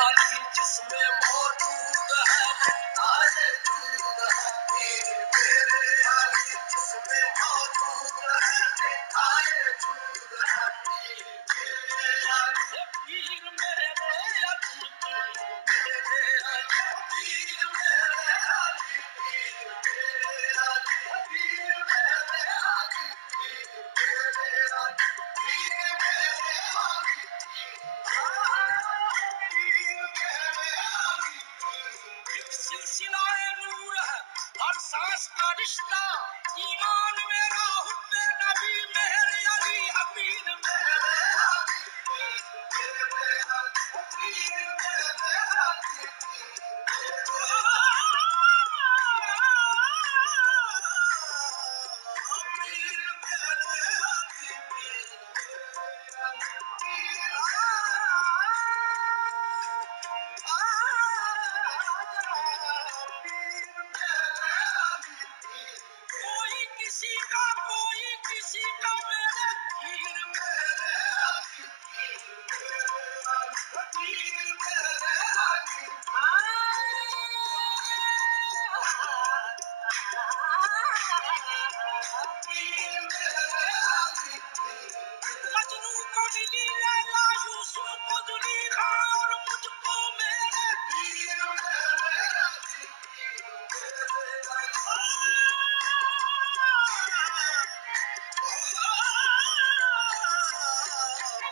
अली जिसमें मौजूद है ताए जूद है, पीर मेरे अली जिसमें मौजूद है ताए जूद है, पीर मेरे अली, पीर मेरे अली, पीर मेरे अली, पीर मेरे अली, पीर मेरे अली, पीर मेरे अली, पीर मेरे अली, पीर मेरे अली। सिलसिलाए नूर है हर सांस का रिश्ता, ईमान मेरा हुब्बे नबी मेरे अली हबीब मेरे अली, मेरे अली, पीर मेरे अली, कोई किसी का मेरे पीर मेरे अली, पीर मेरे अली, पीर मेरे अली। मजनू को मिली लैला यूसुफ को जुलीखा और मुझको मेरे पीर मेरे अली,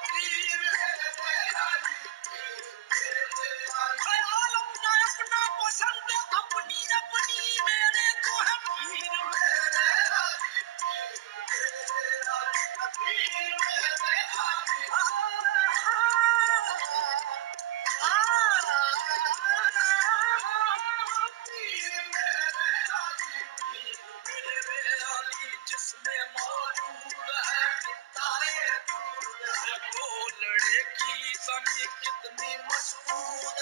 पीर मेरे अली। ख्याल अपना अपना पसंद अपनी अपनी मेरे तो है पीर मेरे अली, पीर मेरे अली। जिसमें मौजूद है ताए जूद है, वो लड़े की ज़मीं कितनी मशहूद